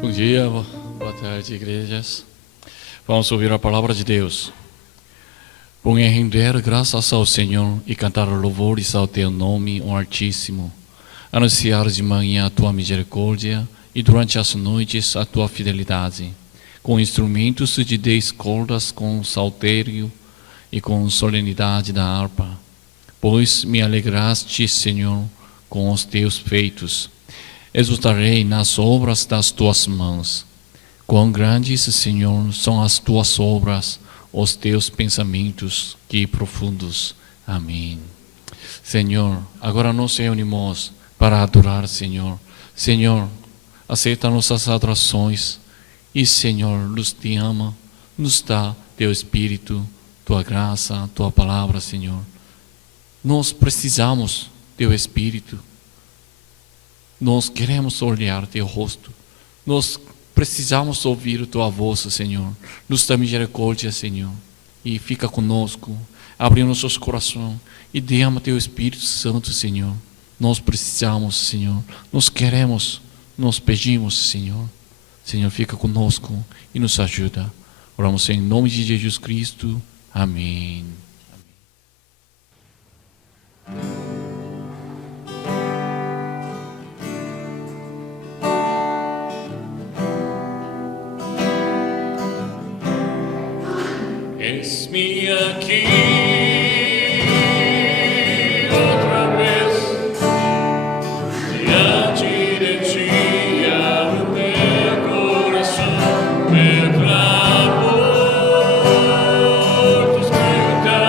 Bom dia, boa tarde, igrejas. Vamos ouvir a palavra de Deus. Bom é render graças ao Senhor e cantar louvores ao teu nome, ó Altíssimo. Anunciar de manhã a tua misericórdia e durante as noites a tua fidelidade, com instrumentos de 10 cordas, com saltério e com solenidade da harpa. Pois me alegraste, Senhor, com os teus feitos. Exultarei nas obras das tuas mãos. Quão grandes, Senhor, são as tuas obras, os teus pensamentos, que profundos. Amém. Senhor, agora nos reunimos para adorar, Senhor. Senhor, aceita nossas adorações e, Senhor, nos te ama, nos dá teu Espírito, tua graça, tua palavra, Senhor. Nós precisamos teu Espírito. Nós queremos olhar teu rosto. Nós precisamos ouvir tua voz, Senhor. Nos dá misericórdia, Senhor. E fica conosco. Abre nossos corações e derrama teu Espírito Santo, Senhor. Nós precisamos, Senhor. Nós queremos, nós pedimos, Senhor. Senhor, fica conosco e nos ajuda. Oramos em nome de Jesus Cristo. Amém. Eis-me aqui outra vez diante de ti, abre meu coração, meu clamor te escutarei.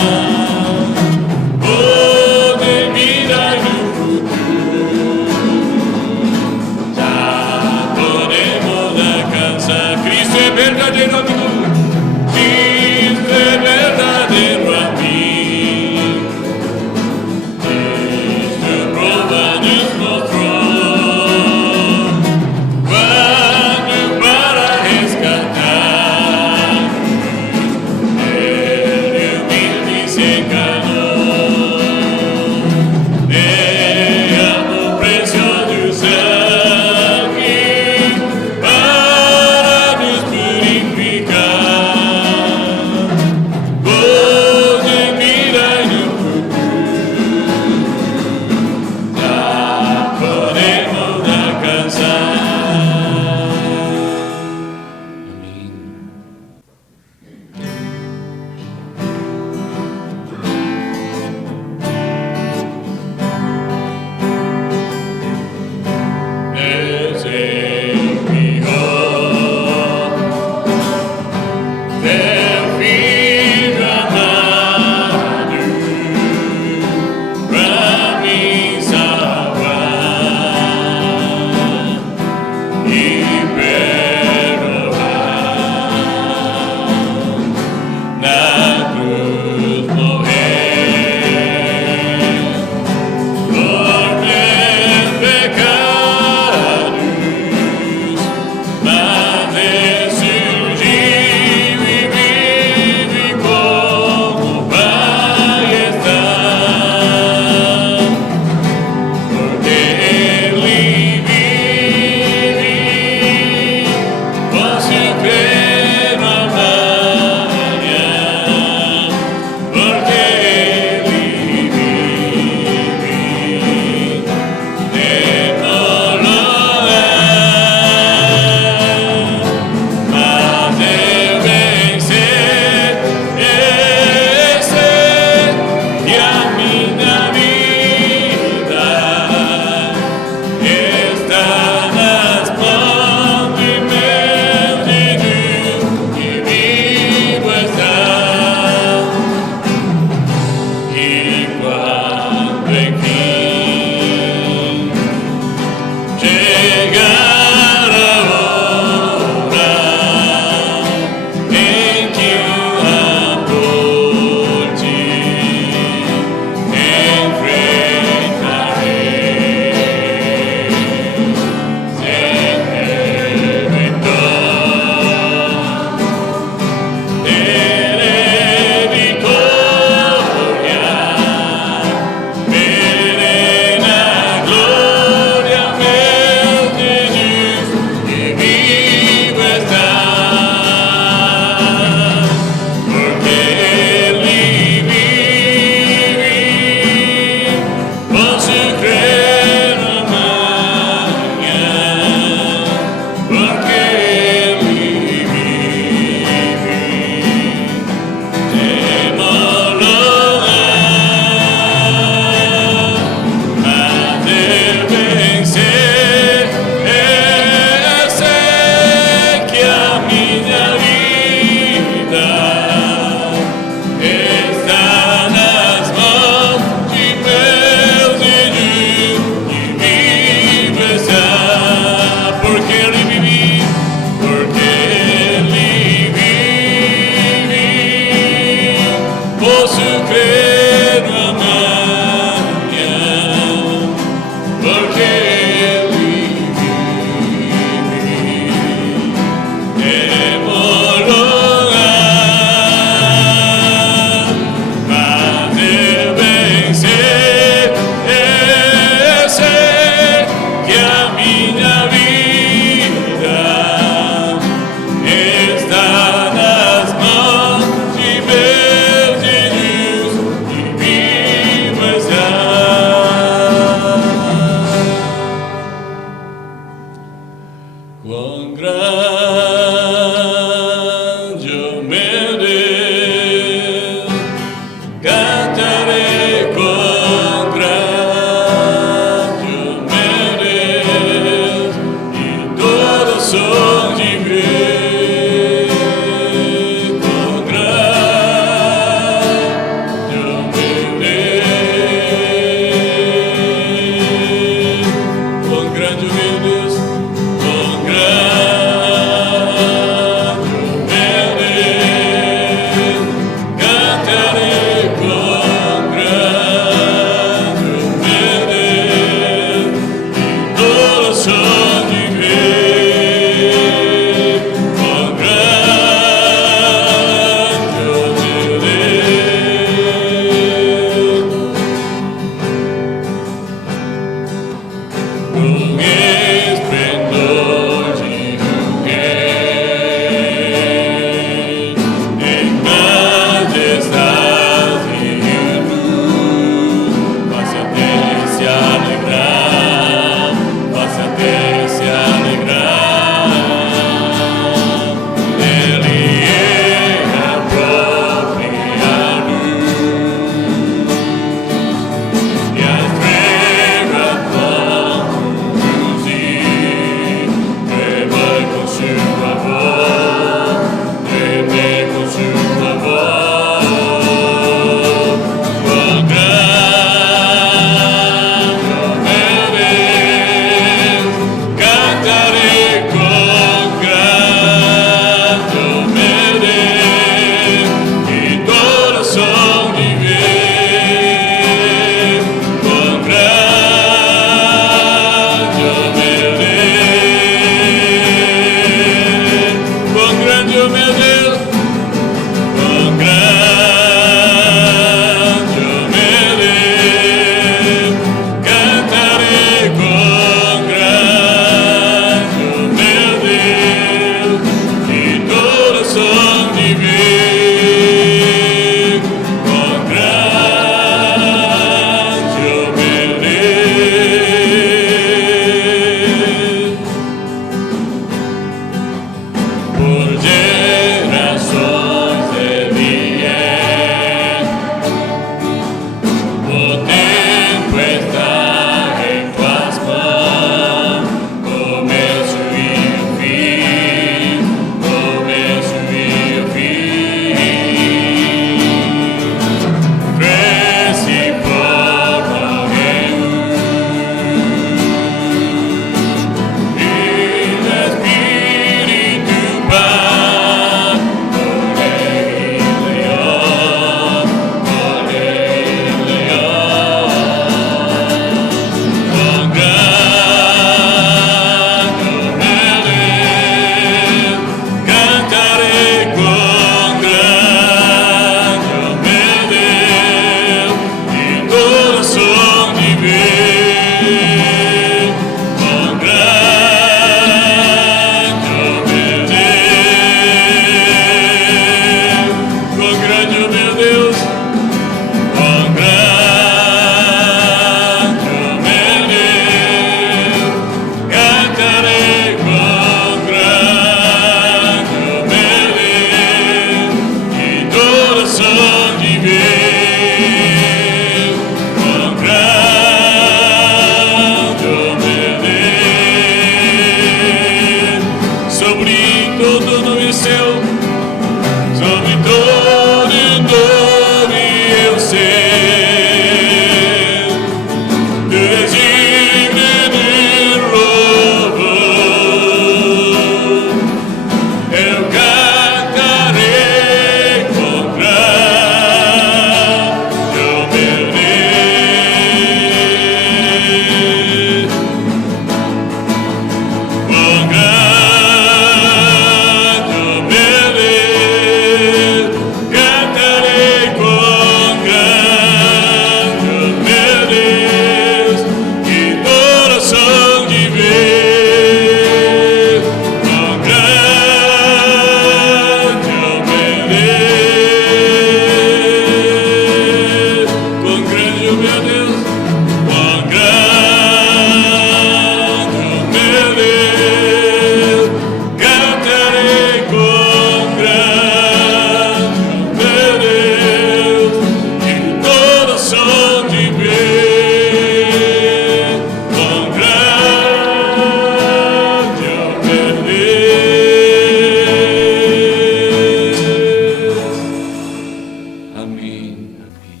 Amém. Amém.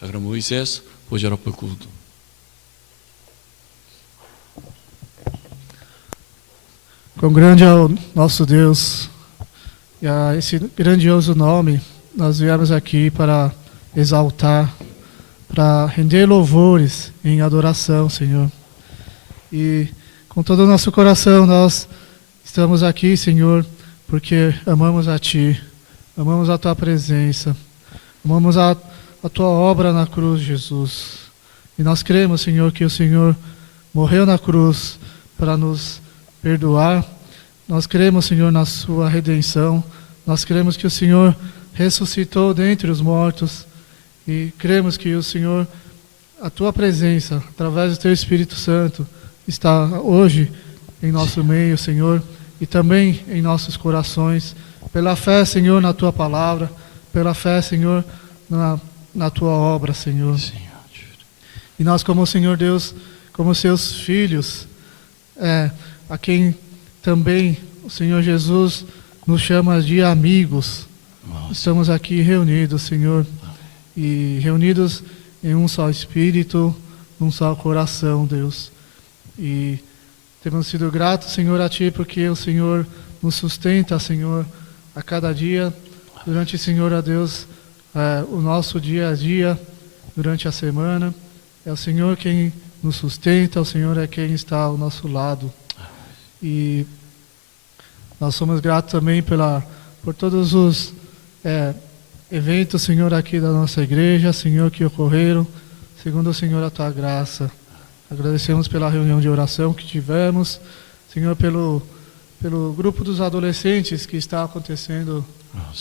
Agora Moisés pode orar para o culto. Quão grande é o nosso Deus e a esse grandioso nome, nós viemos aqui para exaltar, para render louvores em adoração, Senhor. E com todo o nosso coração nós estamos aqui, Senhor, porque amamos a Ti, amamos a Tua presença, amamos a Tua obra na cruz, Jesus. E nós cremos, Senhor, que o Senhor morreu na cruz para nos perdoar. Nós cremos, Senhor, na Sua redenção. Nós cremos que o Senhor ressuscitou dentre os mortos. E cremos que o Senhor, a Tua presença, através do Teu Espírito Santo, está hoje em nosso meio, Senhor, e também em nossos corações. Pela fé, Senhor, na Tua palavra. Pela fé, Senhor, na Tua obra, Senhor. E nós, como Senhor Deus, como Seus filhos, a quem também o Senhor Jesus nos chama de amigos. Estamos aqui reunidos, Senhor, e reunidos em um só espírito, num só coração, Deus. E temos sido gratos, Senhor, a Ti, porque o Senhor nos sustenta, Senhor, a cada dia, durante, Senhor, a Deus, o nosso dia a dia, durante a semana. É o Senhor quem nos sustenta, o Senhor é quem está ao nosso lado. E nós somos gratos também por todos os eventos, Senhor, aqui da nossa igreja, Senhor, que ocorreram, segundo, Senhor, a Tua graça. Agradecemos pela reunião de oração que tivemos, Senhor, pelo grupo dos adolescentes que está acontecendo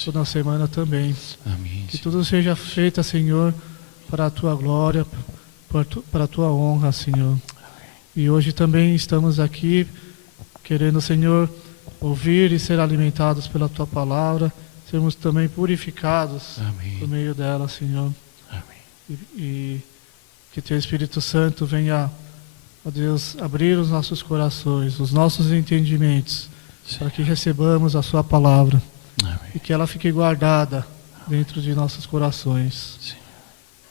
toda a semana também. Amém. Que tudo seja feito, Senhor, para a Tua glória, para a Tua honra, Senhor. E hoje também estamos aqui querendo, Senhor, ouvir e ser alimentados pela Tua palavra, sermos também purificados por meio dela, Senhor. Amém. E que Teu Espírito Santo venha, ó Deus, abrir os nossos corações, os nossos entendimentos, para que recebamos a Sua palavra. Amém. E que ela fique guardada dentro de nossos corações. Sim.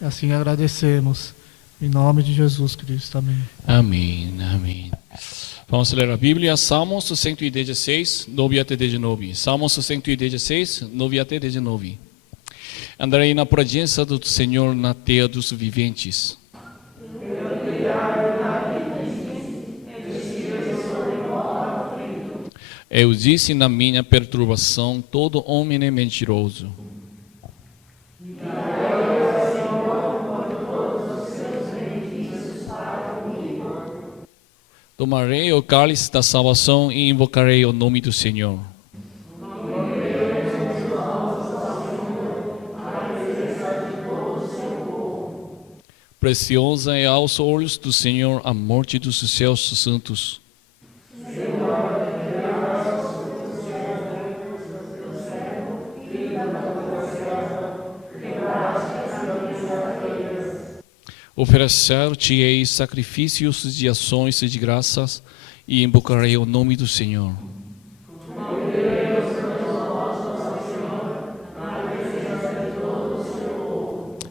E assim agradecemos. Em nome de Jesus Cristo. Amém. Amém. Amém. Vamos ler a Bíblia, Salmos 116, 9 até 19. Salmos 116, 9 até 19. Andarei na presença do Senhor na terra dos viventes. Eu disse na minha perturbação, todo homem é mentiroso. Tomarei o cálice da salvação e invocarei o nome do Senhor. Preciosa é aos olhos do Senhor a morte dos seus santos. Oferecer-te-ei sacrifícios de ações de graças e invocarei o nome do Senhor.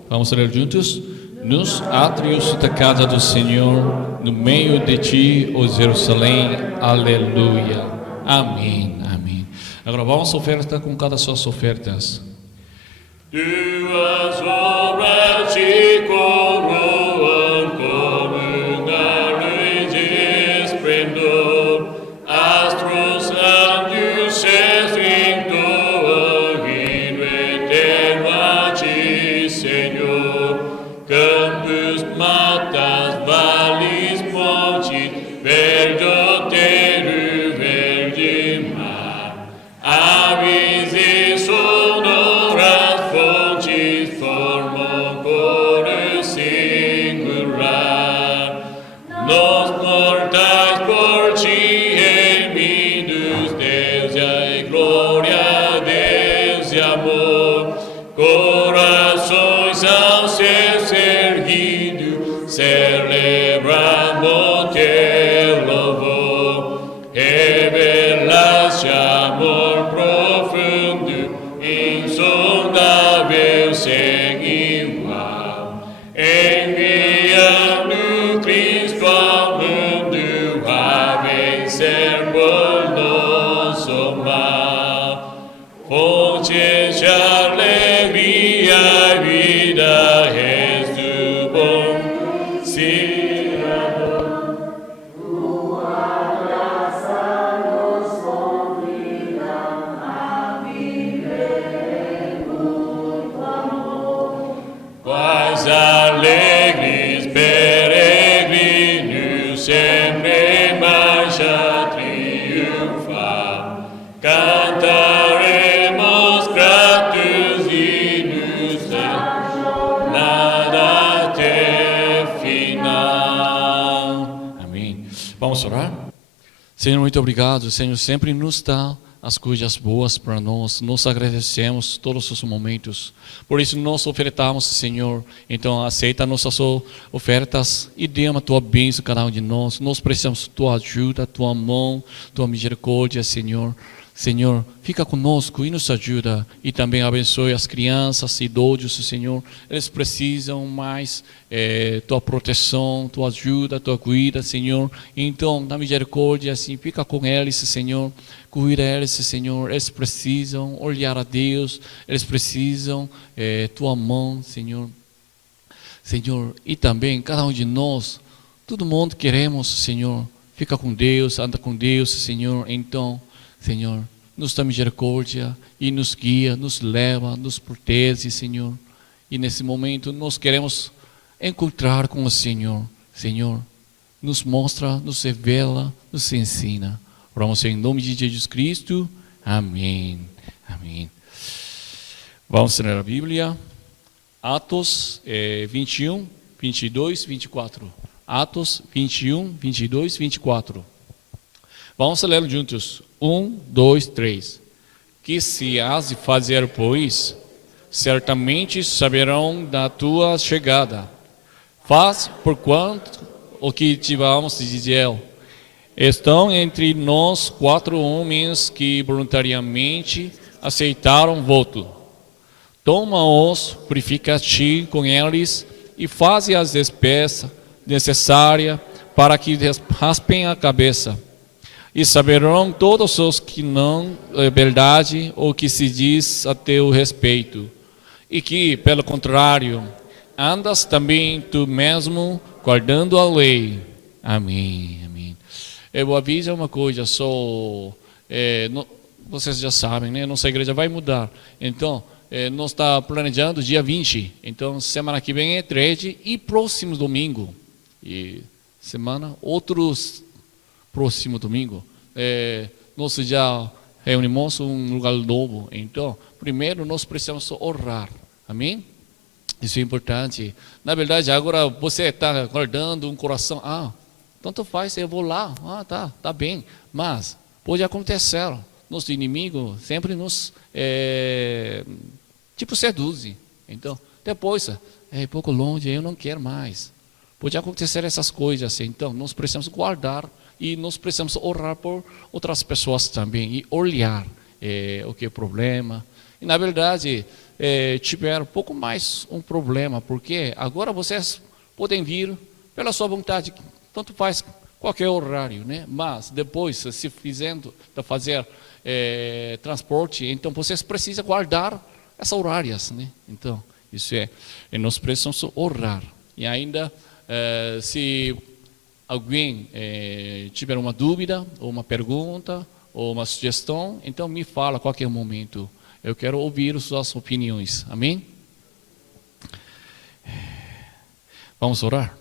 Vamos ler juntos? Nos átrios da casa do Senhor, no meio de ti, ó Jerusalém, aleluia. Amém, amém. Agora vamos ofertar com cada suas ofertas. Tuas obras te coroam como uma luz de esplendor, astros anjos entoam hino eterno a ti, Senhor. Campos, matas, vales, montes, verde outeiro, verde mar, aves e sonoras fontes formam coro singular. Nós mortais por ti remidos, Deus e glória, Deus e amor, corações ao seus erguidos, celebramos teu louvor. Revelaste amor profundo, insondável, Senhor. Quais alegres peregrinos, sempre marcha triunfar. Cantaremos gratos hinos, nada até final. Amém. Vamos orar? Senhor, muito obrigado. Senhor, sempre nos dá as coisas boas para nós. Nós agradecemos todos os momentos. Por isso nós ofertamos, Senhor. Então aceita nossas ofertas e dê a tua bênção a cada um de nós. Nós precisamos da tua ajuda, tua mão, tua misericórdia, Senhor. Senhor, fica conosco e nos ajuda. E também abençoe as crianças e idosos, Senhor. Eles precisam mais tua proteção, tua ajuda, tua cuida, Senhor. Então, na misericórdia, assim, fica com eles, Senhor. Cuida eles, Senhor. Eles precisam olhar a Deus. Eles precisam tua mão, Senhor. Senhor, e também cada um de nós, todo mundo queremos, Senhor. Fica com Deus, anda com Deus, Senhor. Então, Senhor, nos dá misericórdia e nos guia, nos leva, nos protege, Senhor. E nesse momento nós queremos encontrar com o Senhor. Senhor, nos mostra, nos revela, nos ensina. Oramos em nome de Jesus Cristo. Amém. Amém. Vamos ler a Bíblia. Atos 21, 22, 24. Atos 21, 22, 24. Vamos ler juntos. 1, 2, 3. Que se has de fazer, pois, certamente saberão da tua chegada. Faz porquanto o que tivemos de dizer. Estão entre nós 4 homens que voluntariamente aceitaram o voto. Toma-os, purifica-te com eles e faze as despesas necessárias para que raspem a cabeça. E saberão todos os que não é verdade o que se diz a teu respeito, e que, pelo contrário, andas também tu mesmo guardando a lei. Amém, amém. Eu aviso uma coisa, vocês já sabem, né? Nossa igreja vai mudar. Então, nós estamos planejando dia 20. Então, semana que vem é 13 e próximo domingo. E outros próximo domingo, nós já reunimos um lugar novo. Então, primeiro nós precisamos orar. Amém? Isso é importante. Na verdade, agora você está guardando um coração. Tanto faz, eu vou lá. Tá bem. Mas pode acontecer. Nosso inimigo sempre nos seduz. Então, depois, é pouco longe, eu não quero mais. Pode acontecer essas coisas. Então, nós precisamos guardar. E nós precisamos orar por outras pessoas também e olhar o que é o problema. E na verdade, tiveram um pouco mais um problema, porque agora vocês podem vir pela sua vontade, tanto faz qualquer horário, né? Mas depois, se fazer transporte, então vocês precisam guardar essas horárias, né? Então, isso e nós precisamos orar. E ainda, se alguém tiver uma dúvida, ou uma pergunta, ou uma sugestão, então me fala a qualquer momento. Eu quero ouvir suas opiniões. Amém? Vamos orar?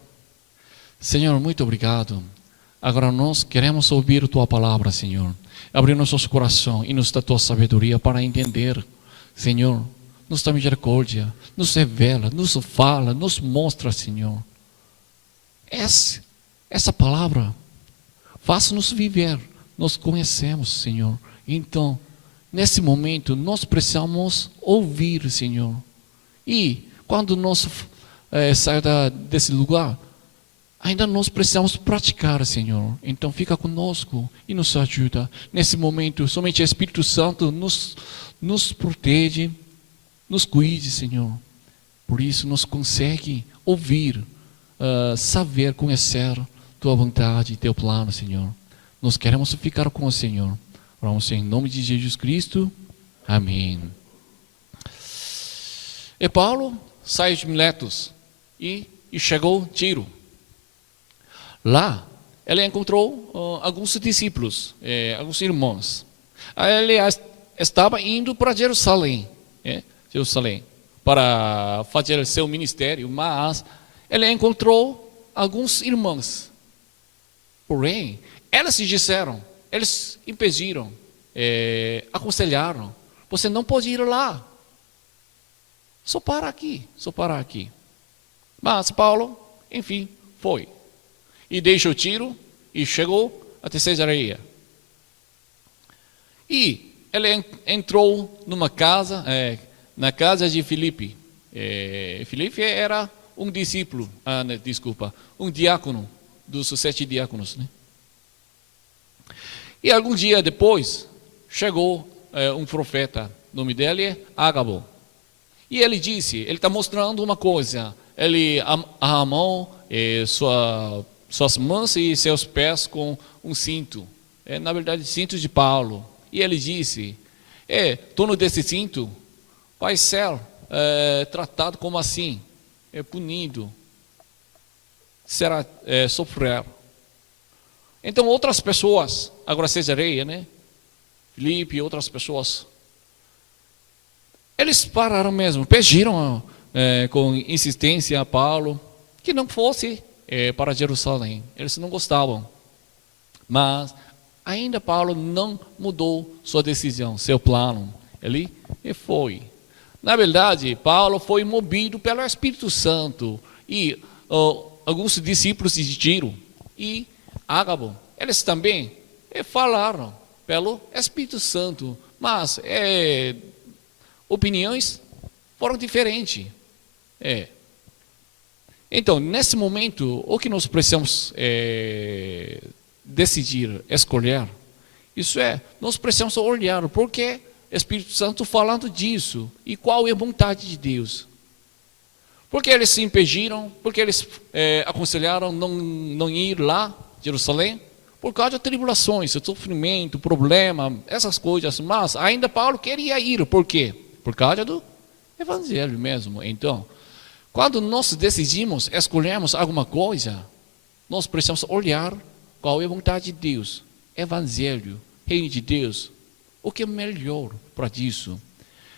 Senhor, muito obrigado. Agora nós queremos ouvir a Tua palavra, Senhor. Abrir nosso coração e nos dá Tua sabedoria para entender. Senhor, nos dá misericórdia, nos revela, nos fala, nos mostra, Senhor. Essa palavra, faça-nos viver. Nós conhecemos, Senhor. Então, nesse momento, nós precisamos ouvir, Senhor. E, quando nós saímos desse lugar, ainda nós precisamos praticar, Senhor. Então, fica conosco e nos ajuda. Nesse momento, somente o Espírito Santo nos protege, nos cuide, Senhor. Por isso, nós conseguimos ouvir, saber, conhecer Tua vontade e Teu plano, Senhor. Nós queremos ficar com o Senhor. Oramos em nome de Jesus Cristo. Amém. E Paulo saiu de Miletos e chegou a Tiro. Lá, ele encontrou alguns discípulos, alguns irmãos. Ele estava indo para Jerusalém. para fazer seu ministério, mas ele encontrou alguns irmãos. Porém, eles disseram, eles impediram, aconselharam, você não pode ir lá. Só para aqui, só para aqui. Mas Paulo, enfim, foi. E deixou Tiro e chegou até Cesareia. E ele entrou numa casa, na casa de Filipe. Filipe era um discípulo, um diácono dos 7 diáconos, né? E algum dia depois, chegou um profeta, o nome dele é Ágabo. E ele disse, ele está mostrando uma coisa, ele amarrou suas mãos e seus pés com um cinto, na verdade cinto de Paulo. E ele disse, torno desse cinto vai ser tratado como assim, punido, será sofrer. Então outras pessoas, agora Cesareia, né? Filipe e outras pessoas, eles pararam mesmo, pediram com insistência a Paulo que não fosse para Jerusalém. Eles não gostavam. Mas ainda Paulo não mudou sua decisão, seu plano. Ele foi. Na verdade, Paulo foi movido pelo Espírito Santo. E alguns discípulos de Tiro e Ágabo, eles também falaram pelo Espírito Santo. Mas opiniões foram diferentes. Então, nesse momento, o que nós precisamos decidir, escolher, isso nós precisamos olhar porque o Espírito Santo falando disso e qual é a vontade de Deus. Porque eles se impediram, porque eles aconselharam não ir lá, Jerusalém, por causa de tribulações, sofrimento, problema, essas coisas. Mas ainda Paulo queria ir, por quê? Por causa do Evangelho mesmo. Então, quando nós decidimos, escolhemos alguma coisa, nós precisamos olhar qual é a vontade de Deus, Evangelho, Reino de Deus, o que é melhor para isso.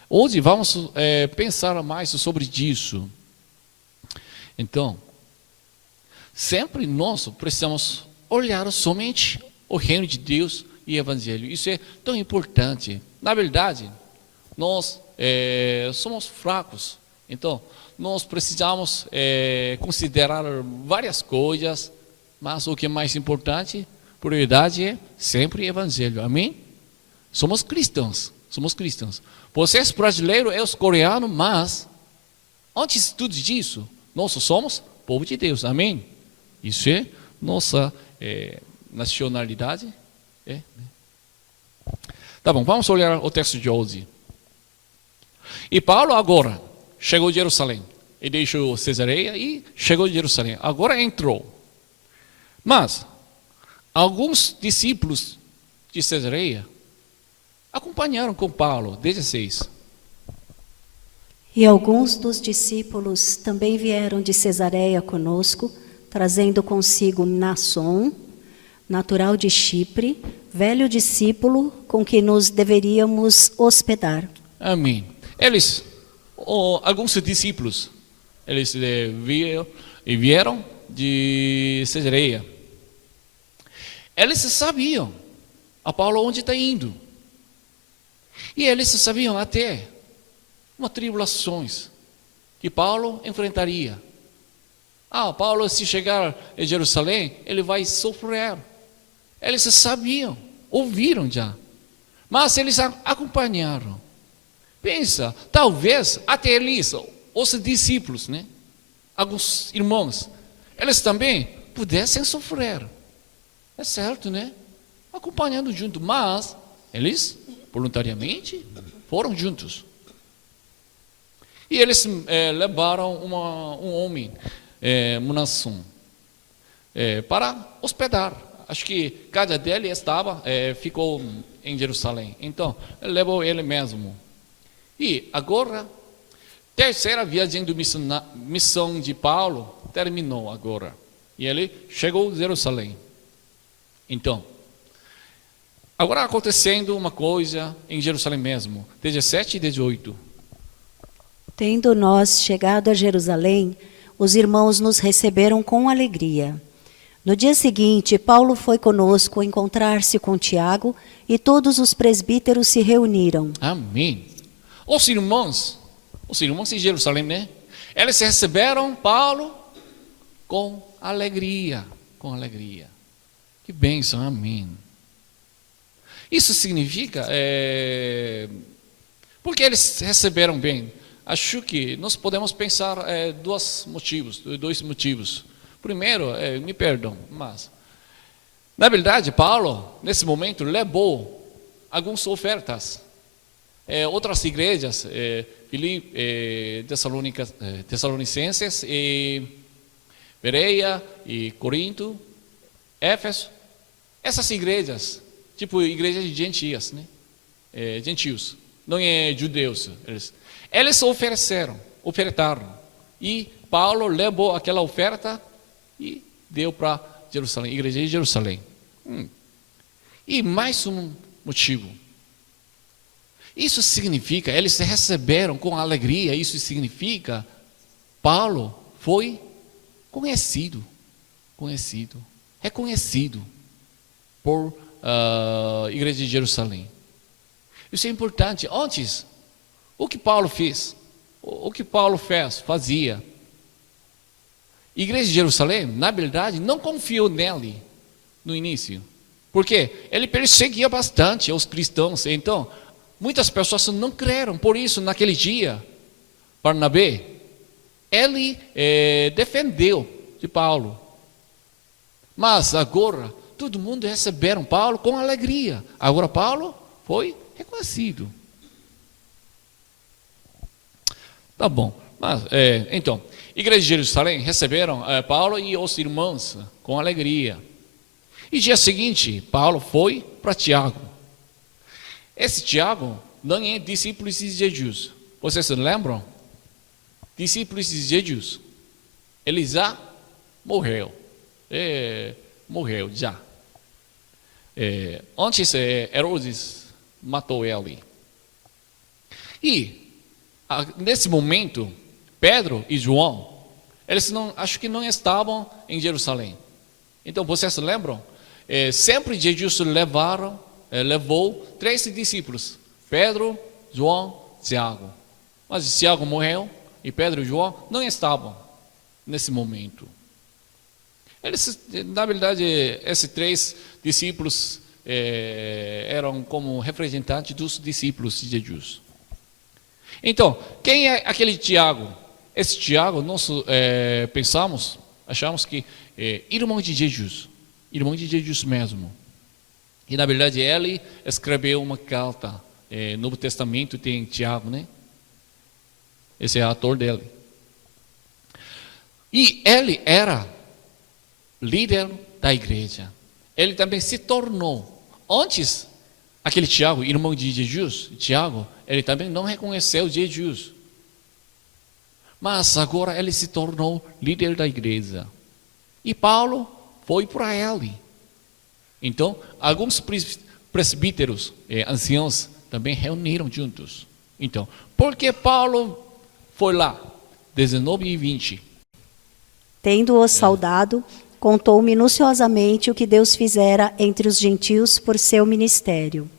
Hoje vamos pensar mais sobre isso. Então, sempre nós precisamos olhar somente o Reino de Deus e o Evangelho. Isso é tão importante. Na verdade, nós somos fracos, então nós precisamos considerar várias coisas, mas o que é mais importante, prioridade é sempre o Evangelho, amém? Somos cristãos. Vocês brasileiros, eu coreano, mas antes de tudo disso, nós somos povo de Deus, amém? Isso é nossa nacionalidade. Tá bom, vamos olhar o texto de hoje. E Paulo agora chegou de Jerusalém. Ele deixou Cesareia e chegou de Jerusalém. Agora entrou. Mas alguns discípulos de Cesareia acompanharam com Paulo, 16. E alguns dos discípulos também vieram de Cesareia conosco, trazendo consigo Mnasson, natural de Chipre, velho discípulo com que nos deveríamos hospedar. Amém. Alguns discípulos, eles vieram de Cesareia. Eles sabiam a Paulo onde está indo. E eles sabiam até umas tribulações que Paulo enfrentaria. Paulo, se chegar em Jerusalém, ele vai sofrer. Eles sabiam, ouviram já. Mas eles acompanharam. Pensa, talvez até eles, os discípulos, né? Alguns irmãos, eles também pudessem sofrer. É certo, né? Acompanhando junto, mas eles voluntariamente foram juntos. E eles levaram um homem, Mnasson, para hospedar. Acho que cada dele ficou em Jerusalém. Então, ele levou ele mesmo. E agora, terceira viagem de missão de Paulo terminou agora. E ele chegou a Jerusalém. Então, agora acontecendo uma coisa em Jerusalém mesmo, 17 e 18. Tendo nós chegado a Jerusalém, os irmãos nos receberam com alegria. No dia seguinte, Paulo foi conosco encontrar-se com Tiago e todos os presbíteros se reuniram. Amém. Os irmãos em Jerusalém, né? Eles receberam Paulo com alegria, com alegria. Que bênção, amém. Isso significa, porque eles receberam bem. Acho que nós podemos pensar dois motivos. Primeiro, me perdão, mas na verdade Paulo nesse momento levou algumas ofertas. Outras igrejas, Tessalonicenses, Bereia e Corinto, Éfeso, essas igrejas, tipo igrejas de gentias, né? Gentios, não é judeus. Eles ofertaram, e Paulo levou aquela oferta e deu para Jerusalém, igreja de Jerusalém. E mais um motivo. Isso significa, eles receberam com alegria, isso significa, Paulo foi reconhecido por igreja de Jerusalém. Isso é importante. Antes, o que Paulo fez? O que Paulo fazia? A igreja de Jerusalém, na verdade, não confiou nele no início. Porque ele perseguia bastante os cristãos. Então, muitas pessoas não creram. Por isso, naquele dia, Barnabé, ele defendeu de Paulo. Mas agora, todo mundo receberam Paulo com alegria. Agora Paulo foi reconhecido. Tá bom. Mas, então, igreja de Jerusalém receberam Paulo e os irmãos com alegria. E dia seguinte, Paulo foi para Tiago. Esse Tiago não é discípulo de Jesus. Vocês se lembram? Discípulos de Jesus. Ele já morreu. Morreu já. Antes Herodes matou ele. E nesse momento, Pedro e João, eles acho que não estavam em Jerusalém. Então vocês lembram? Sempre Jesus levou 3 discípulos: Pedro, João, Tiago. Mas Tiago morreu e Pedro e João não estavam nesse momento. Eles, na verdade, esses 3 discípulos eram como representantes dos discípulos de Jesus. Então, quem é aquele Tiago? Esse Tiago, nós achamos que irmão de Jesus mesmo. E na verdade ele escreveu uma carta. Novo Testamento tem Tiago, né? Esse é o autor dele. E ele era líder da igreja. Ele também se tornou. Antes, aquele Tiago, irmão de Jesus, Tiago, ele também não reconheceu Jesus. Mas agora ele se tornou líder da igreja. E Paulo foi para ele. Então, alguns presbíteros, anciãos, também reuniram juntos. Então, por que Paulo foi lá? 19 e 20. Tendo-o saudado, contou minuciosamente o que Deus fizera entre os gentios por seu ministério.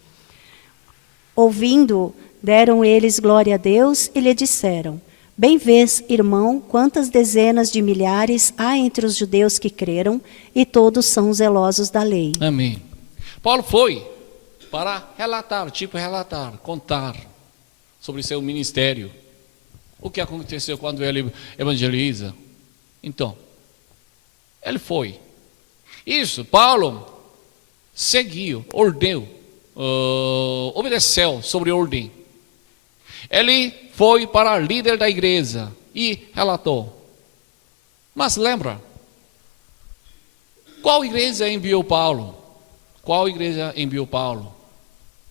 Ouvindo, deram eles glória a Deus e lhe disseram: Bem vês, irmão, quantas dezenas de milhares há entre os judeus que creram, e todos são zelosos da lei. Amém. Paulo foi para relatar, contar sobre seu ministério. O que aconteceu quando ele evangeliza. Então, ele foi. Isso, Paulo seguiu, obedeceu sobre ordem. Ele foi para líder da igreja e relatou. Mas lembra, qual igreja enviou Paulo?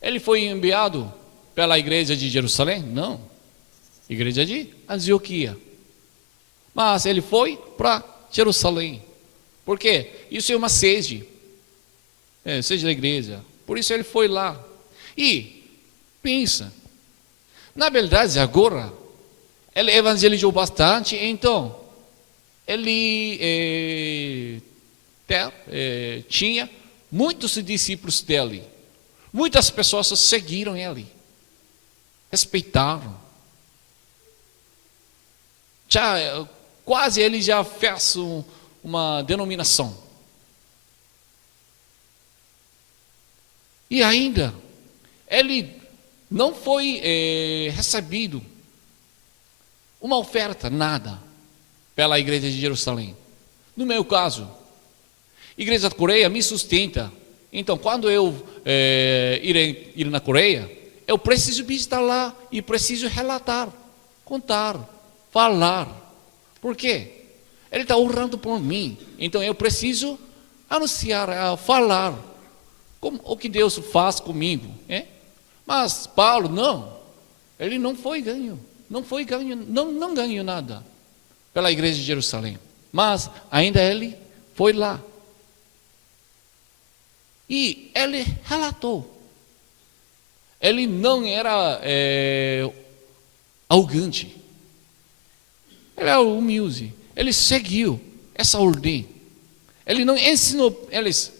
Ele foi enviado pela igreja de Jerusalém? Não. Igreja de Antioquia. Mas ele foi para Jerusalém. Por quê? Isso é uma sede. Sede da igreja. Por isso ele foi lá. E pensa, na verdade agora ele evangelizou bastante, então ele tinha muitos discípulos dele. Muitas pessoas seguiram ele, respeitaram. Quase ele já fez uma denominação. E ainda, ele não foi recebido uma oferta, nada, pela igreja de Jerusalém. No meu caso, a igreja da Coreia me sustenta. Então, quando eu ir na Coreia, eu preciso visitar lá e preciso relatar, contar, falar. Por quê? Ele está orando por mim. Então, eu preciso anunciar, falar o que Deus faz comigo. Mas Paulo, não. Ele não foi ganho. Não ganhou nada pela igreja de Jerusalém. Mas ainda ele foi lá. E ele relatou. Ele não era arrogante. Ele era humilde. Ele seguiu essa ordem. Ele não ensinou eles.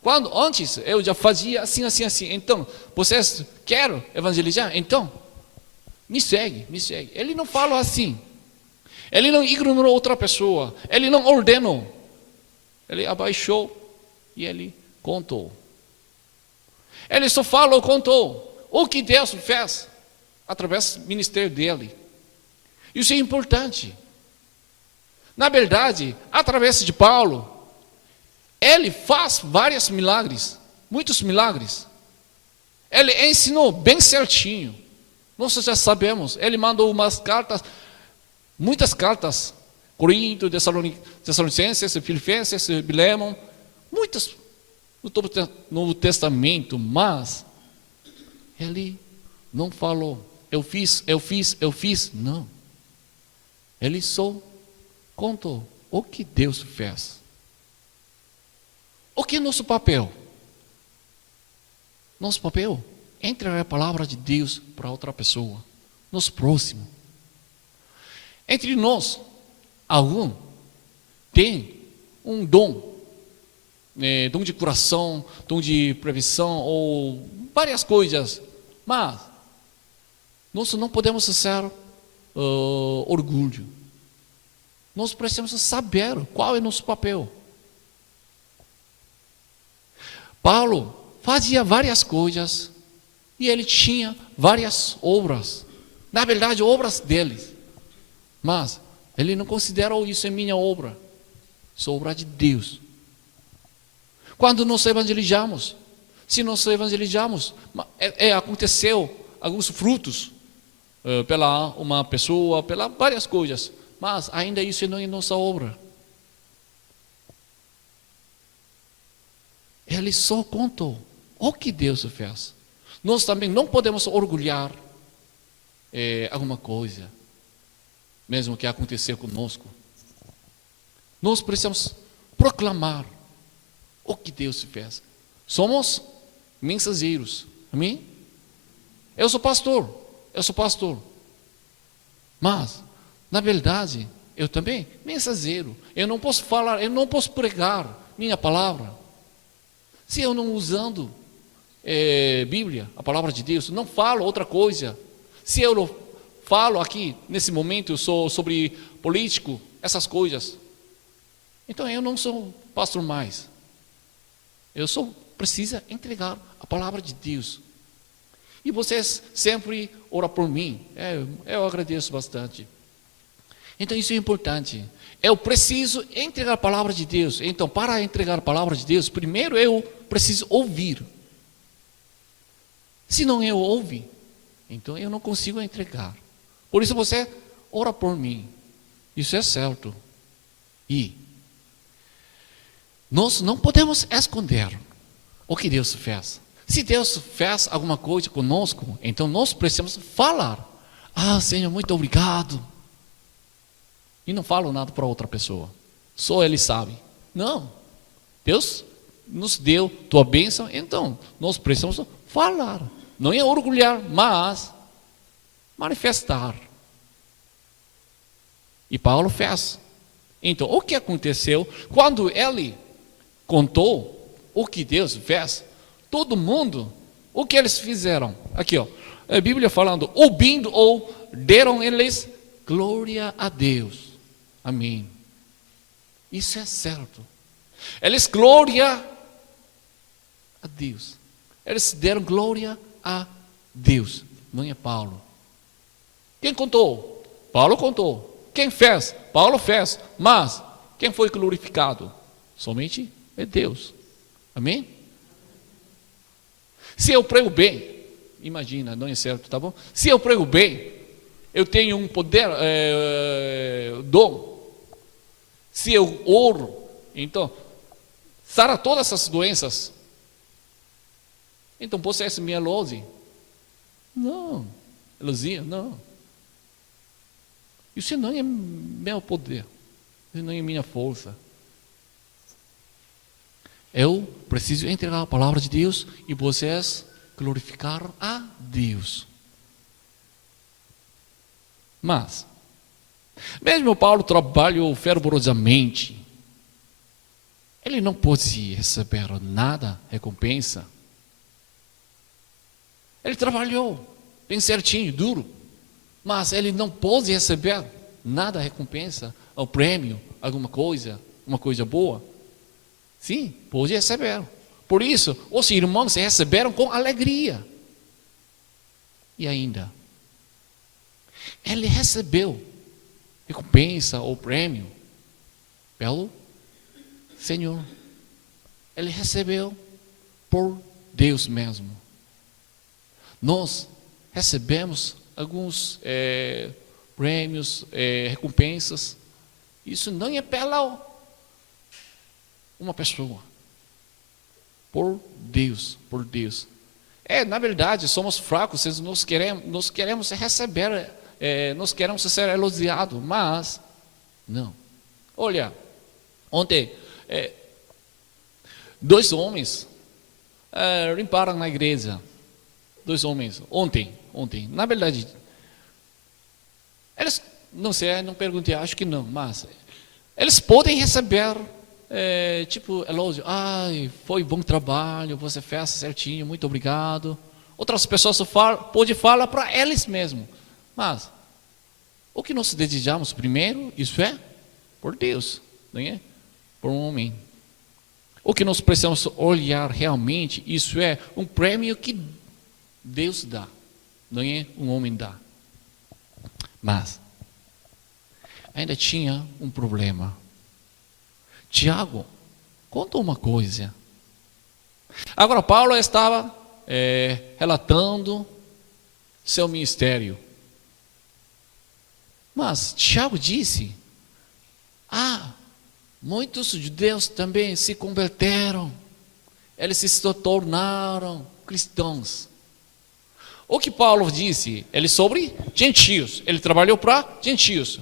Quando antes eu já fazia assim. Então, vocês querem evangelizar? Então, me segue. Ele não falou assim. Ele não ignorou outra pessoa. Ele não ordenou. Ele abaixou e ele contou. Ele só contou o que Deus fez através do ministério dele. Isso é importante. Na verdade, através de Paulo, ele faz vários milagres, muitos milagres. Ele ensinou bem certinho. Nós já sabemos, ele mandou muitas cartas, Corinto, Tessalonicenses, Filipenses, Filemon, muitas no Novo Testamento, mas ele não falou, eu fiz, não. Ele só contou o que Deus fez. O que é nosso papel? Nosso papel é entregar a palavra de Deus para outra pessoa, nos próximo. Entre nós, algum tem um dom, dom de curação, dom de prevenção, ou várias coisas, mas nós não podemos ser orgulho. Nós precisamos saber qual é nosso papel. Paulo fazia várias coisas e ele tinha várias obras. Na verdade, obras deles. Mas ele não considerou isso minha obra. Isso é obra de Deus. Quando nós evangelizamos, se nós evangelizamos, aconteceu alguns frutos pela uma pessoa, pela várias coisas, mas ainda isso não é nossa obra. Ele só contou o que Deus fez. Nós também não podemos orgulhar alguma coisa, mesmo que aconteceu conosco. Nós precisamos proclamar o que Deus fez. Somos mensageiros. Amém? Eu sou pastor. Mas, na verdade, eu também mensageiro. Eu não posso falar, eu não posso pregar minha palavra se eu não usando Bíblia, a palavra de Deus, não falo outra coisa. Se eu falo aqui, nesse momento, eu sou sobre político, essas coisas, então eu não sou pastor mais. Eu só preciso entregar a palavra de Deus. E vocês sempre oram por mim. Eu agradeço bastante. Então isso é importante. Eu preciso entregar a palavra de Deus. Então, para entregar a palavra de Deus, primeiro eu preciso ouvir. Se não eu ouvir, então eu não consigo entregar. Por isso você ora por mim. Isso é certo. E nós não podemos esconder o que Deus fez. Se Deus fez alguma coisa conosco, então nós precisamos falar. Senhor, muito obrigado. E não falo nada para outra pessoa. Só Ele sabe. Não. Deus nos deu tua bênção, então nós precisamos falar. Não é orgulhar, mas manifestar. E Paulo fez. Então, o que aconteceu? Quando ele contou o que Deus fez, todo mundo, o que eles fizeram? Aqui, ó, a Bíblia falando, ouvindo ou deram eles glória a Deus. Amém. Isso é certo. Eles glória a Deus. Eles deram glória a Deus. Não é Paulo. Quem contou? Paulo contou. Quem fez? Paulo fez. Mas quem foi glorificado? Somente é Deus. Amém? Se eu prego bem, imagina, não é certo, tá bom? Se eu prego bem, eu tenho um poder, dom. Se eu oro, então, sara todas essas doenças. Então, você é minha luz? Não. Elogio? Não. Isso não é meu poder. Isso não é minha força. Eu preciso entregar a palavra de Deus e vocês glorificar a Deus. Mas, mesmo Paulo trabalhou fervorosamente, ele não pôde receber nada, recompensa. Ele trabalhou bem certinho, duro, mas ele não pôde receber nada, recompensa, ou prêmio, alguma coisa, uma coisa boa. Sim, pôde receber. Por isso, os irmãos receberam com alegria. E ainda, ele recebeu recompensa ou prêmio pelo Senhor. Ele recebeu por Deus mesmo. Nós recebemos alguns prêmios, recompensas. Isso não é pela uma pessoa. Por Deus, por Deus. Na verdade, somos fracos, nós queremos receber, nós queremos ser elogiados, mas não. Olha, ontem, 2 homens limparam na igreja. 2 homens, ontem. Na verdade, eles, não sei, não perguntei, acho que não, mas eles podem receber tipo elogio. Ai, foi bom trabalho, você fez certinho, muito obrigado. Outras pessoas podem falar para eles mesmos. Mas o que nós desejamos primeiro, isso é por Deus, não é? Por um homem. O que nós precisamos olhar realmente, isso é um prêmio que Deus dá, não é um homem dá. Mas ainda tinha um problema. Tiago, conta uma coisa. Agora Paulo estava relatando seu ministério. Mas Tiago disse, muitos judeus também se converteram. Eles se tornaram cristãos. O que Paulo disse? Ele sobre gentios. Ele trabalhou para gentios.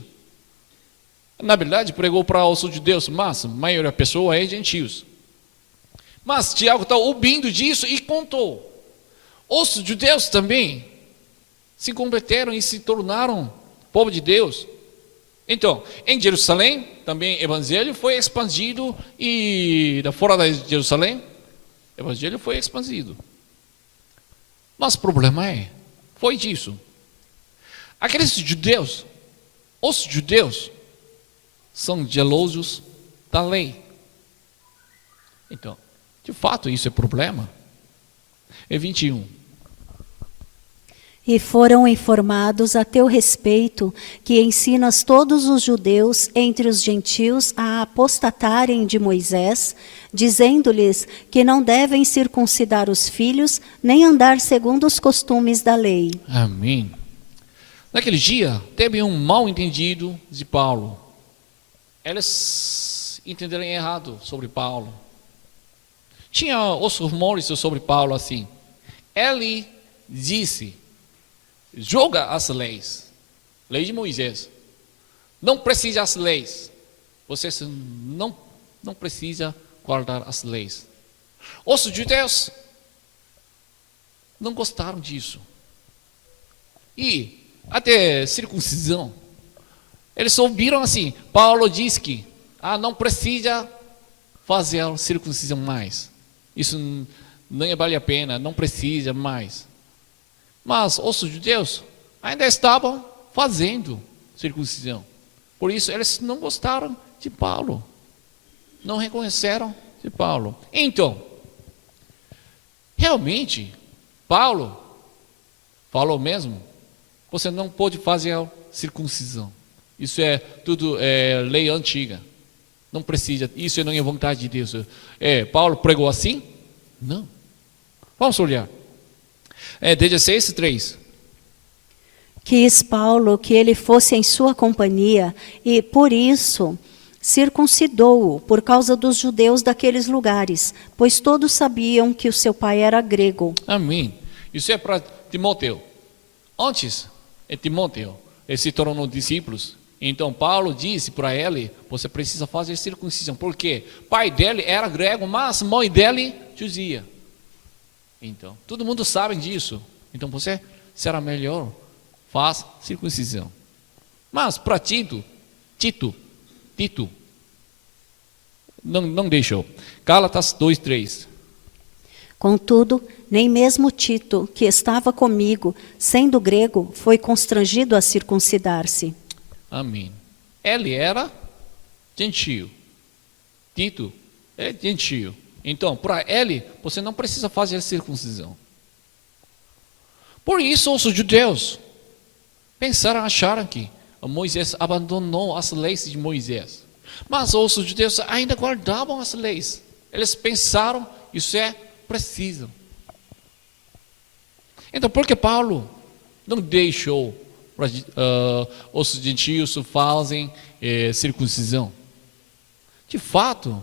Na verdade, pregou para os judeus, mas a maioria da pessoa é gentios. Mas Tiago está ouvindo disso e contou. Os judeus também se converteram e se tornaram povo de Deus. Então, em Jerusalém, também o evangelho foi expandido e fora de Jerusalém, o evangelho foi expandido. Mas o problema foi disso. Aqueles judeus, os judeus, são gelosos da lei. Então, de fato, isso é problema. É 21. E foram informados a teu respeito que ensinas todos os judeus entre os gentios a apostatarem de Moisés, dizendo-lhes que não devem circuncidar os filhos, nem andar segundo os costumes da lei. Amém. Naquele dia, teve um mal entendido de Paulo. Eles entenderam errado sobre Paulo. Tinha os rumores sobre Paulo assim. Ele disse, joga as leis. Lei de Moisés. Não precisa as leis. Vocês não precisam guardar as leis. Os judeus não gostaram disso. E até circuncisão. Eles ouviram assim, Paulo diz que não precisa fazer a circuncisão mais. Isso não vale a pena, não precisa mais. Mas os judeus ainda estavam fazendo circuncisão. Por isso eles não gostaram de Paulo. Não reconheceram de Paulo. Então, realmente, Paulo falou mesmo, você não pode fazer a circuncisão. Isso é tudo lei antiga. Não precisa, isso não é vontade de Deus. Paulo pregou assim? Não. Vamos olhar. 16:3. Quis Paulo que ele fosse em sua companhia e, por isso, circuncidou-o por causa dos judeus daqueles lugares, pois todos sabiam que o seu pai era grego. Amém. Isso é para Timóteo. Antes, Timóteo, ele se tornou discípulos. Então, Paulo disse para ele, você precisa fazer circuncisão. Por quê? Pai dele era grego, mas mãe dele, judia. Então, todo mundo sabe disso. Então, você será melhor, faz circuncisão. Mas para Tito, não deixou. Gálatas 2:3. Contudo, nem mesmo Tito, que estava comigo, sendo grego, foi constrangido a circuncidar-se. Amém. Ele era gentio. Tito é gentio. Então, para ele, você não precisa fazer circuncisão. Por isso, os judeus acharam que Moisés abandonou as leis de Moisés. Mas os judeus ainda guardavam as leis. Eles pensaram, isso é preciso. Então, por que Paulo não deixou os gentios fazem circuncisão? De fato,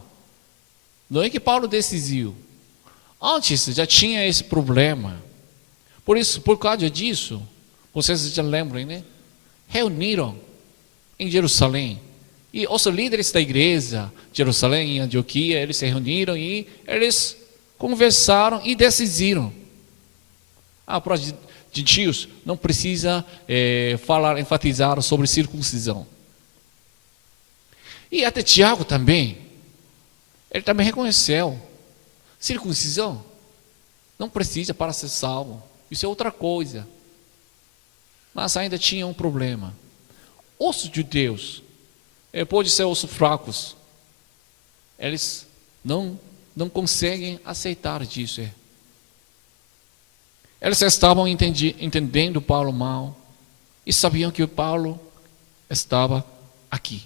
não é que Paulo decidiu. Antes já tinha esse problema. Por isso, por causa disso, vocês já lembram, né? Reuniram em Jerusalém. E os líderes da igreja, Jerusalém e Antioquia, eles se reuniram e eles conversaram e decidiram. Para gentios não precisa enfatizar sobre circuncisão. E até Tiago também, ele também reconheceu, circuncisão não precisa para ser salvo, isso é outra coisa. Mas ainda tinha um problema. Os judeus, pode ser os fracos, eles não conseguem aceitar disso. Eles estavam entendendo Paulo mal e sabiam que Paulo estava aqui.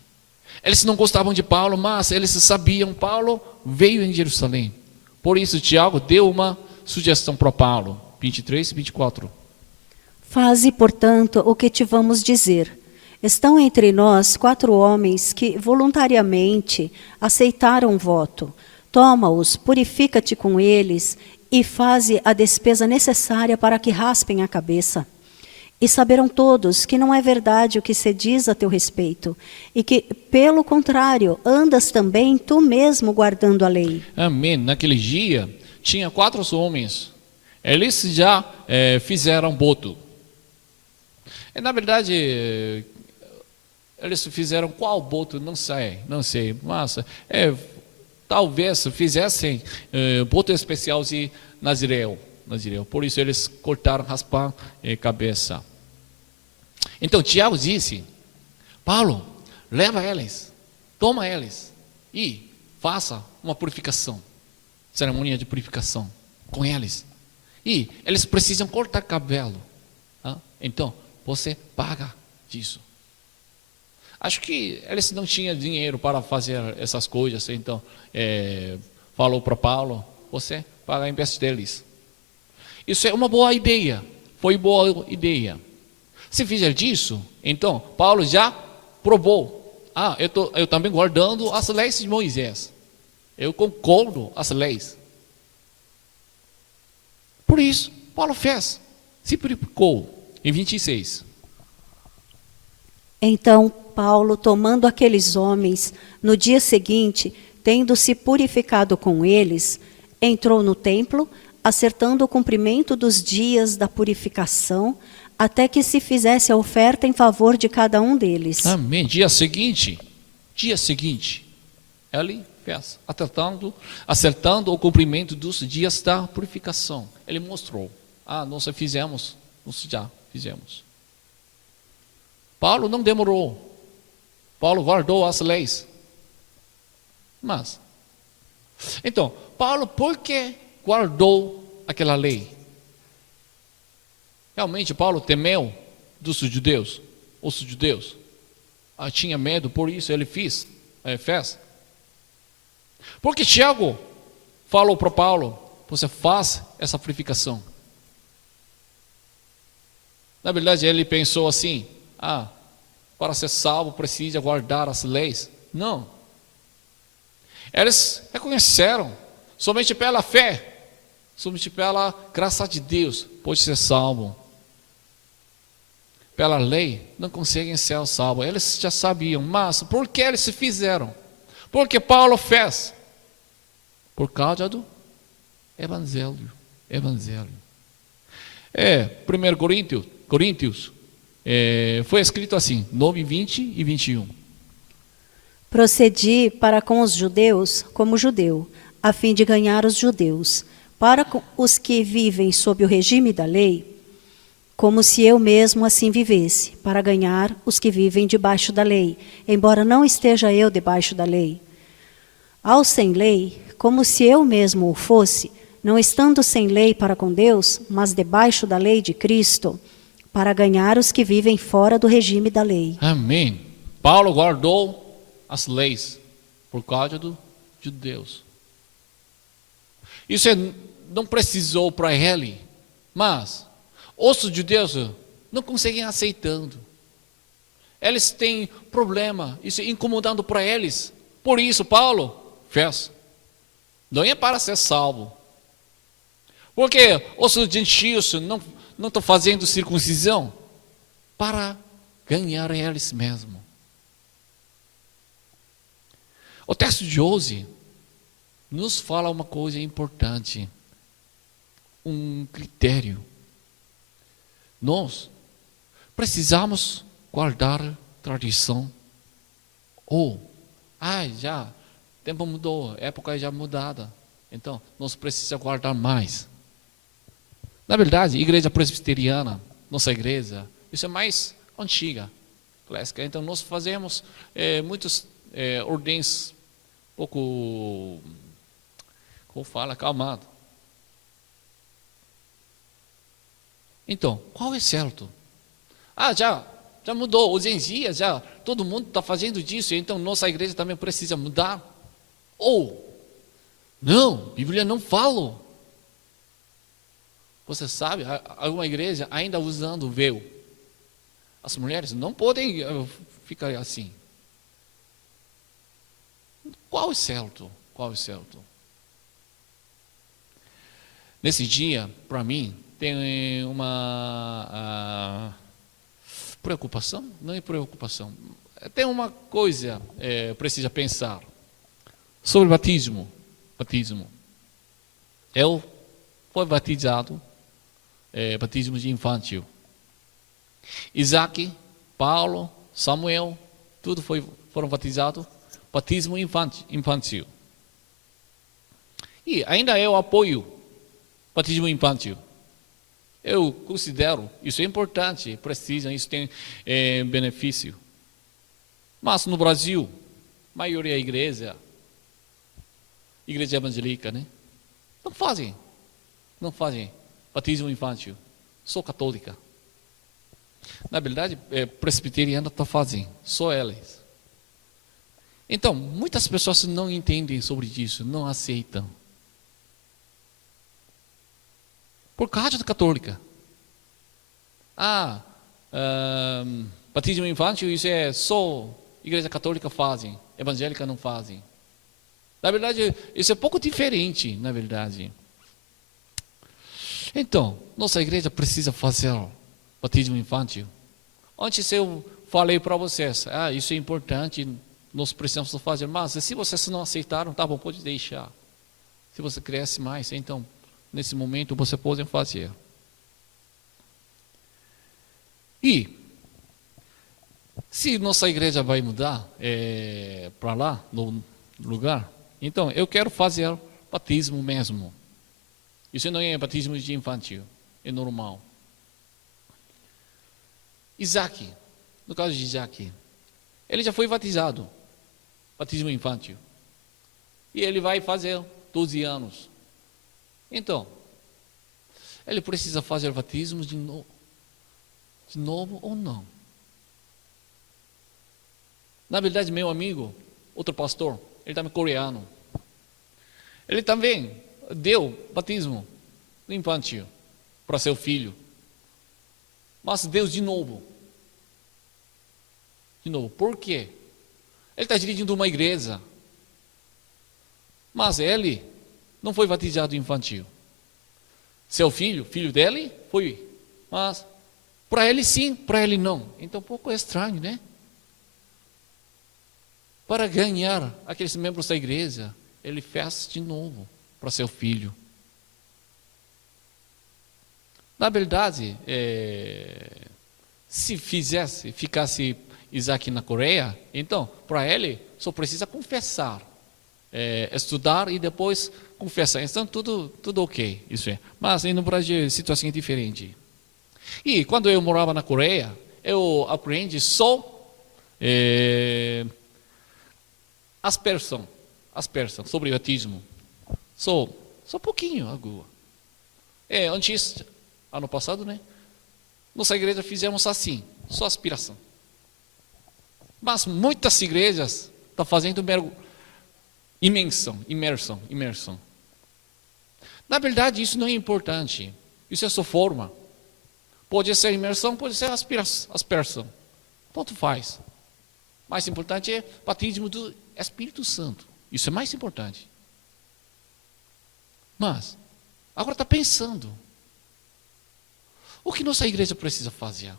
Eles não gostavam de Paulo, mas eles sabiam que Paulo veio em Jerusalém. Por isso, Tiago deu uma sugestão para Paulo, 23 e 24. Faze, portanto, o que te vamos dizer. Estão entre nós 4 homens que voluntariamente aceitaram o voto. Toma-os, purifica-te com eles e faze a despesa necessária para que raspem a cabeça. E saberão todos que não é verdade o que se diz a teu respeito, e que, pelo contrário, andas também tu mesmo guardando a lei. Amém. Naquele dia, tinha 4 homens. Eles já fizeram voto. Na verdade, eles fizeram qual voto? Não sei. Mas talvez fizessem voto especial de Nazireu. Por isso eles cortaram, rasparam a cabeça. Então Tiago disse, Paulo, leva eles, toma eles e faça uma purificação, cerimônia de purificação com eles. E eles precisam cortar cabelo. Então, você paga disso. Acho que eles não tinham dinheiro para fazer essas coisas, então falou para Paulo, você paga em vez deles. Isso é uma boa ideia, foi boa ideia. Se fizer disso, então Paulo já provou, eu também guardando as leis de Moisés, eu concordo as leis. Por isso, Paulo fez, se purificou em 26. Então Paulo, tomando aqueles homens, no dia seguinte, tendo se purificado com eles, entrou no templo, acertando o cumprimento dos dias da purificação, até que se fizesse a oferta em favor de cada um deles. Amém. Dia seguinte, ele fez, acertando o cumprimento dos dias da purificação. Ele mostrou, nós já fizemos. Paulo não demorou. Paulo guardou as leis. Então, Paulo, por que guardou aquela lei? Realmente Paulo temeu dos judeus, os judeus. Tinha medo, por isso ele fez. Porque Tiago falou para Paulo, você faz essa purificação. Na verdade ele pensou assim, para ser salvo precisa guardar as leis. Não. Eles reconheceram, somente pela fé, somente pela graça de Deus, pode ser salvo. Pela lei, não conseguem ser salvos. Eles já sabiam, mas por que eles se fizeram? Porque Paulo fez. Por causa do Evangelho. 1 Coríntios, foi escrito assim, 9, 20 e 21. Procedi para com os judeus como judeu, a fim de ganhar os judeus. Para os que vivem sob o regime da lei, como se eu mesmo assim vivesse, para ganhar os que vivem debaixo da lei, embora não esteja eu debaixo da lei. Ao sem lei, como se eu mesmo o fosse, não estando sem lei para com Deus, mas debaixo da lei de Cristo, para ganhar os que vivem fora do regime da lei. Amém. Paulo guardou as leis por causa de Deus. Isso não precisou para ele, mas os judeus não conseguem aceitando. Eles têm problema, isso incomodando para eles. Por isso Paulo fez. Não é para ser salvo. Porque os gentios não estão fazendo circuncisão para ganhar eles mesmos. O texto de hoje nos fala uma coisa importante, um critério. Nós precisamos guardar tradição. Já, o tempo mudou, a época já mudada. Então, nós precisamos guardar mais. Na verdade, igreja presbiteriana, nossa igreja, isso é mais antiga, clássica. Então, nós fazemos muitos ordens pouco, como fala, calmado. Então, qual é certo? Já mudou, hoje em dia já todo mundo está fazendo disso, então nossa igreja também precisa mudar. Não, a Bíblia não fala. Você sabe, alguma igreja ainda usando o véu. As mulheres não podem ficar assim. Qual é certo? Nesse dia, para mim, tem uma preocupação? Não é preocupação. Tem uma coisa precisa pensar sobre batismo. Eu fui batizado, batismo de infantil. Isaac, Paulo, Samuel, tudo foram batizados, batismo infantil. E ainda eu apoio batismo infantil. Eu considero isso é importante, precisa, isso tem benefício. Mas no Brasil, a maioria da igreja evangélica, né? Não fazem batismo infantil. Sou católica. Na verdade, presbiteriana está fazendo, só elas. Então, muitas pessoas não entendem sobre isso, não aceitam. Por causa da católica. Batismo infantil, isso é só igreja católica fazem, evangélica não fazem. Na verdade, isso é pouco diferente, na verdade. Então, nossa igreja precisa fazer batismo infantil. Antes eu falei para vocês, isso é importante, nós precisamos fazer, mas se vocês não aceitaram, tá bom, pode deixar. Se você cresce mais, então, nesse momento, você pode fazer. E se nossa igreja vai mudar para lá, no lugar, então eu quero fazer batismo mesmo. Isso não é batismo de infantil, é normal. Isaac, no caso de Isaac, ele já foi batizado, batismo infantil. E ele vai fazer 12 anos. Então, ele precisa fazer batismo de novo ou não? Na verdade, meu amigo, outro pastor, ele também é coreano. Ele também deu batismo infantil para seu filho. Mas deu de novo. De novo. Por quê? Ele está dirigindo uma igreja. Mas ele não foi batizado infantil. Seu filho, filho dele, foi. Mas para ele sim, para ele não. Então um pouco estranho, né? Para ganhar aqueles membros da igreja, ele fez de novo para seu filho. Na verdade, se ficasse Isaac na Coreia, então, para ele, só precisa confessar, estudar e depois confessar. Então, tudo ok, isso é. Mas no Brasil, a situação é diferente. E quando eu morava na Coreia, eu aprendi só aspersão sobre batismo. Só pouquinho agora. Antes, ano passado, né? Nossa igreja fizemos assim, só aspiração. Mas muitas igrejas estão fazendo imersão. Na verdade, isso não é importante. Isso é só forma. Pode ser imersão, pode ser aspersão. Tanto faz. Mais importante é batismo do Espírito Santo. Isso é mais importante. Mas, agora está pensando. O que nossa igreja precisa fazer?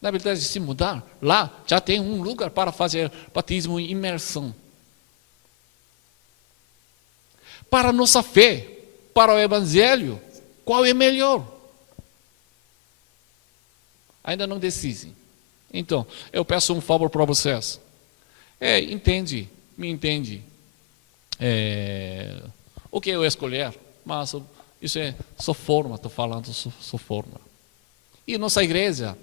Na verdade, se mudar, lá já tem um lugar para fazer batismo e imersão. Para a nossa fé, para o Evangelho, qual é melhor? Ainda não decidem. Então, eu peço um favor para vocês. Me entende. O que eu escolher, mas isso é só forma, estou falando só forma. E nossa igreja,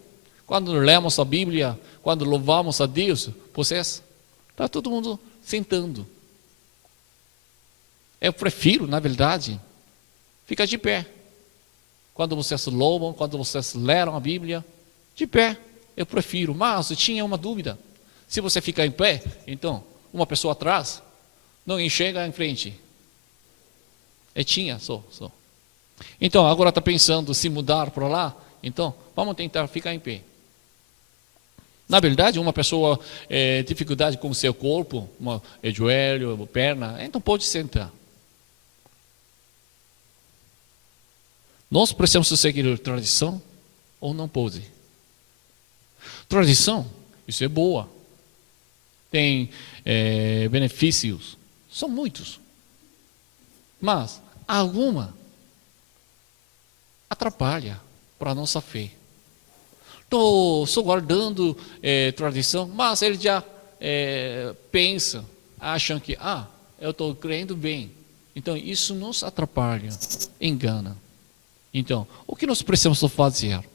quando lemos a Bíblia, quando louvamos a Deus, vocês, está todo mundo sentando. Eu prefiro, na verdade, ficar de pé. Quando vocês louvam, quando vocês leram a Bíblia, de pé, eu prefiro. Mas eu tinha uma dúvida. Se você ficar em pé, então, uma pessoa atrás, não enxerga em frente. Tinha só. Então, agora está pensando se mudar para lá, então, vamos tentar ficar em pé. Na verdade, uma pessoa dificuldade com o seu corpo, joelho, perna, então pode sentar. Nós precisamos seguir a tradição ou não pode? Tradição, isso é boa. Tem benefícios, são muitos. Mas alguma atrapalha para a nossa fé. Estou só guardando tradição, mas ele já pensa, acham que, eu estou crendo bem. Então, isso nos atrapalha, engana. Então, o que nós precisamos fazer?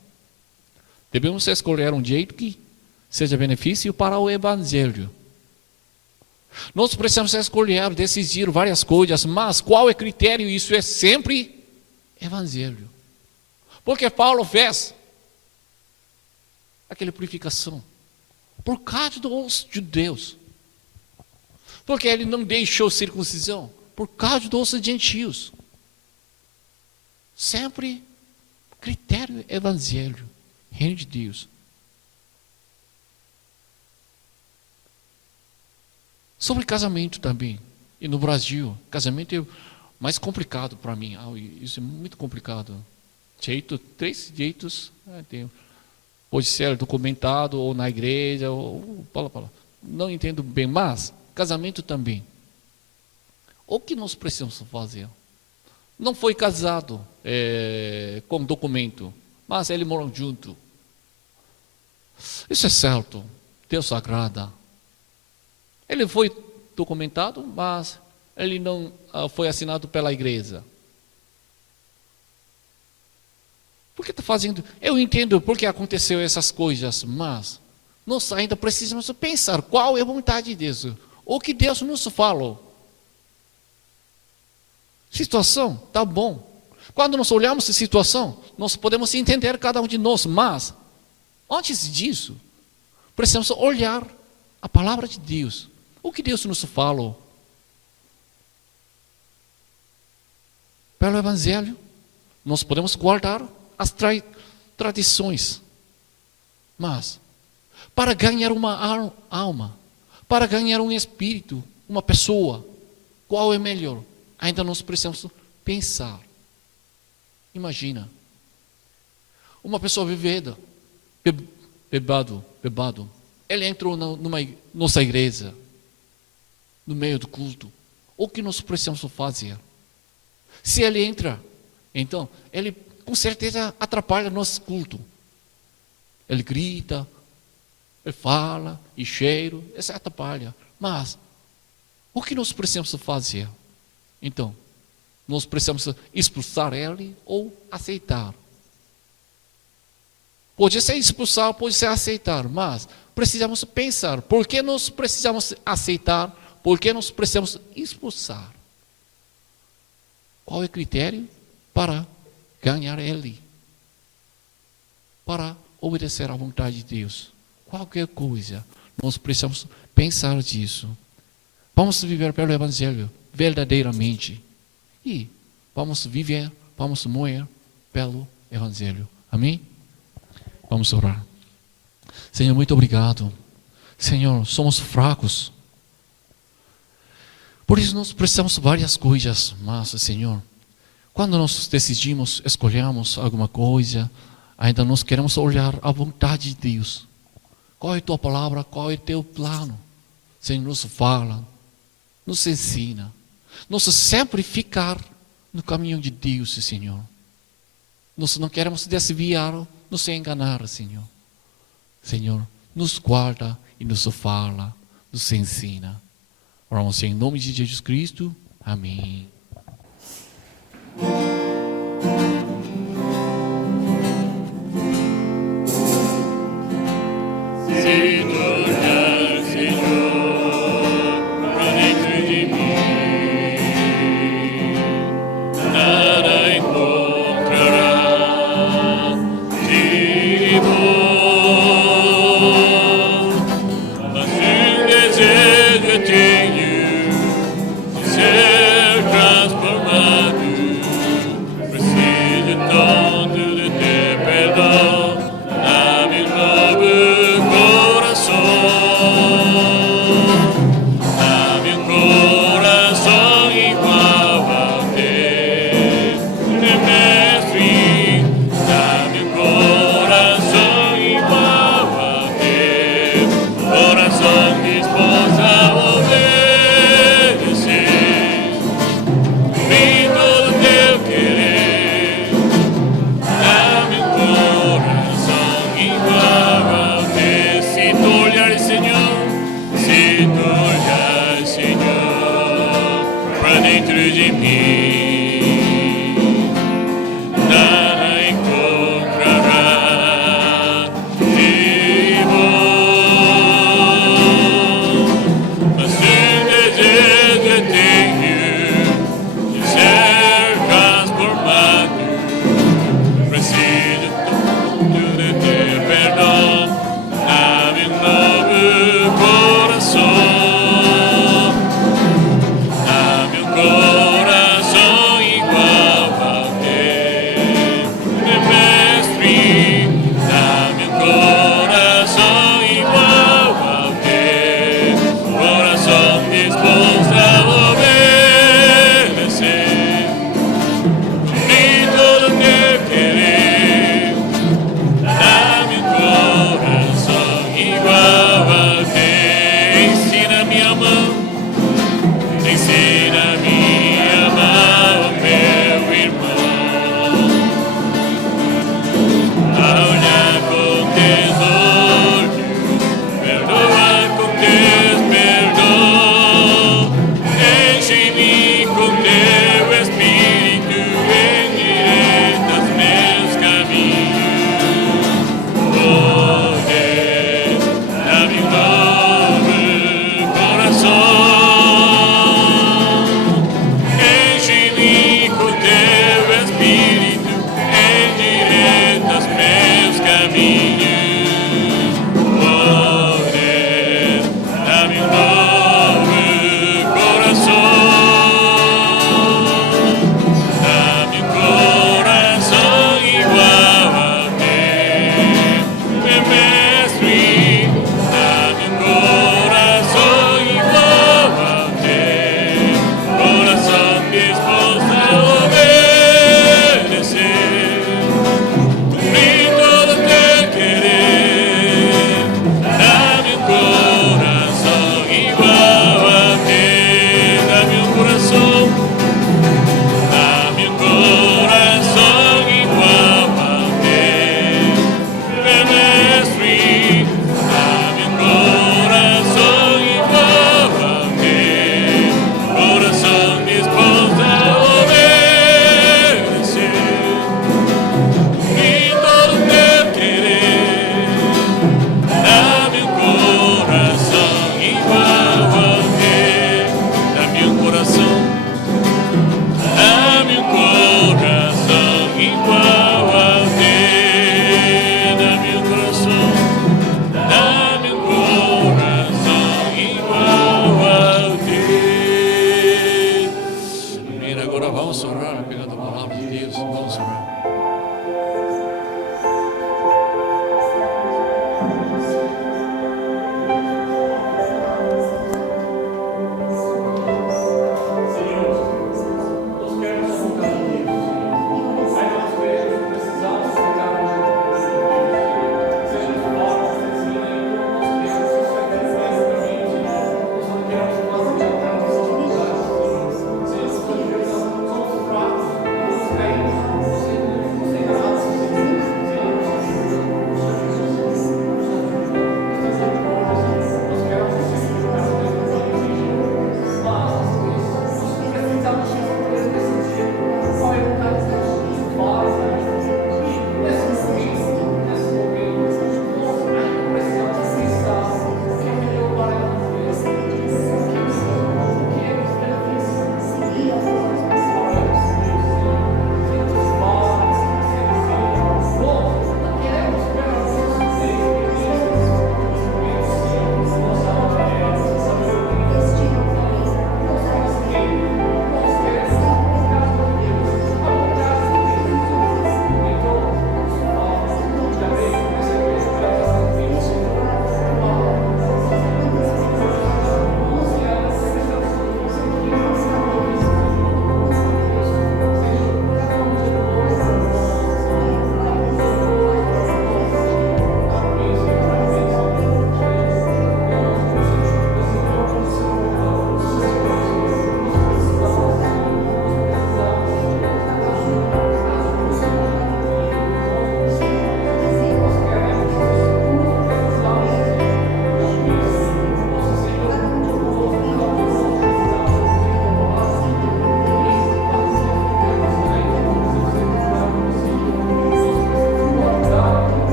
Devemos escolher um jeito que seja benefício para o Evangelho. Nós precisamos escolher, decidir várias coisas, mas qual é o critério? Isso é sempre Evangelho. Porque Paulo fez aquela purificação por causa dos judeus. Porque ele não deixou circuncisão por causa dos gentios. Sempre critério Evangelho, reino de Deus. Sobre casamento também. E no Brasil, casamento é mais complicado para mim. Isso é muito complicado. 3 jeitos. Pode ser documentado ou na igreja. Não entendo bem, mas casamento também. O que nós precisamos fazer? Não foi casado com documento, mas ele morou junto. Isso é certo, Deus agrada. Ele foi documentado, mas ele não foi assinado pela igreja. Por que está fazendo? Eu entendo por que aconteceu essas coisas, mas nós ainda precisamos pensar qual é a vontade de Deus. O que Deus nos falou. Situação, tá bom. Quando nós olhamos a situação, nós podemos entender cada um de nós, mas antes disso, precisamos olhar a palavra de Deus. O que Deus nos falou. Pelo Evangelho, nós podemos guardar as tradições. Mas, para ganhar uma alma, para ganhar um espírito, uma pessoa, qual é melhor? Ainda nós precisamos pensar. Imagina, uma pessoa bebado, ele entrou numa nossa igreja, no meio do culto. O que nós precisamos fazer? Se ele entra, então, ele com certeza atrapalha nosso culto. Ele grita, ele fala, e cheiro, isso atrapalha. Mas, o que nós precisamos fazer? Então, nós precisamos expulsar ele ou aceitar. Pode ser expulsar, pode ser aceitar, mas precisamos pensar, por que nós precisamos aceitar, por que nós precisamos expulsar? Qual é o critério para ganhar ele? Para obedecer à vontade de Deus. Qualquer coisa, nós precisamos pensar disso. Vamos viver pelo Evangelho verdadeiramente. E vamos viver, vamos morrer pelo Evangelho. Amém? Vamos orar. Senhor, muito obrigado. Senhor, somos fracos. Por isso nós precisamos de várias coisas. Mas, Senhor, quando nós decidimos, escolhemos alguma coisa, ainda nós queremos olhar a vontade de Deus. Qual é a tua palavra? Qual é o teu plano? Senhor, nos fala, nos ensina. Nós sempre ficar no caminho de Deus, Senhor. Nós não queremos desviar, nos enganar, Senhor. Senhor, nos guarda e nos fala, nos ensina. Oramos em nome de Jesus Cristo. Amém.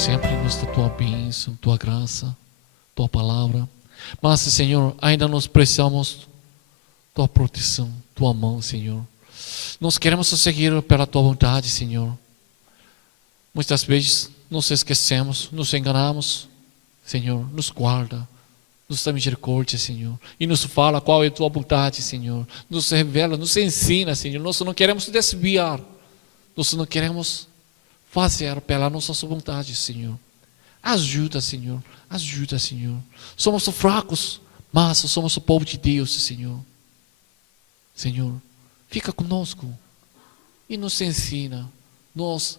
sempre nos dá tua bênção, tua graça, tua palavra. Mas, Senhor, ainda nós precisamos tua proteção, tua mão, Senhor. Nós queremos seguir pela tua vontade, Senhor. Muitas vezes nos esquecemos, nos enganamos. Senhor, nos guarda, nos dá misericórdia, Senhor. E nos fala qual é a tua vontade, Senhor. Nos revela, nos ensina, Senhor. Nós não queremos desviar. Nós não queremos fazer pela nossa vontade, Senhor. Ajuda, Senhor. Ajuda, Senhor. Somos fracos, mas somos o povo de Deus, Senhor. Senhor, fica conosco e nos ensina. Nós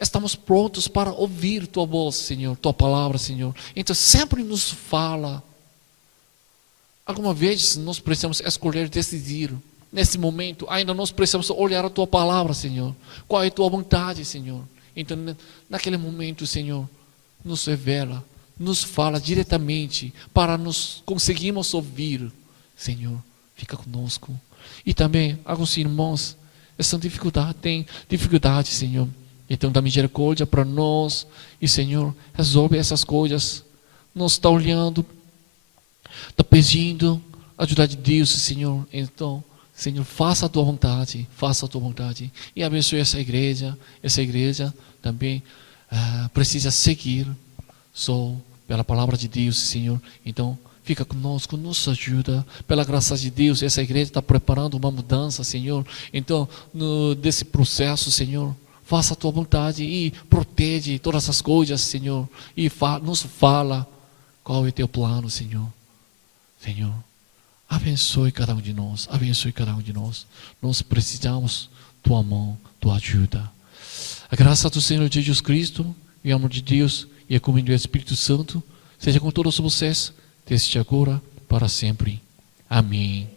estamos prontos para ouvir tua voz, Senhor, tua palavra, Senhor. Então sempre nos fala. Algumas vezes nós precisamos escolher, decidir. Nesse momento, ainda nós precisamos olhar a tua palavra, Senhor. Qual é a tua vontade, Senhor? Então, naquele momento, Senhor, nos revela, nos fala diretamente para nos conseguirmos ouvir. Senhor, fica conosco. E também, alguns irmãos têm dificuldade, Senhor. Então, dá misericórdia para nós. E, Senhor, resolve essas coisas. Nós está olhando, está pedindo a ajuda de Deus, Senhor. Então, Senhor, faça a tua vontade. Faça a tua vontade. E abençoe essa igreja. Essa igreja também precisa seguir só pela palavra de Deus, Senhor. Então, fica conosco, nos ajuda. Pela graça de Deus, essa igreja está preparando uma mudança, Senhor. Então, desse processo, Senhor, faça a tua vontade e protege todas as coisas, Senhor. E nos fala qual é o teu plano, Senhor. Senhor, abençoe cada um de nós. Abençoe cada um de nós. Nós precisamos tua mão, tua ajuda. A graça do Senhor Jesus Cristo, e o amor de Deus e a comunhão do Espírito Santo seja com todos vocês, desde agora para sempre. Amém.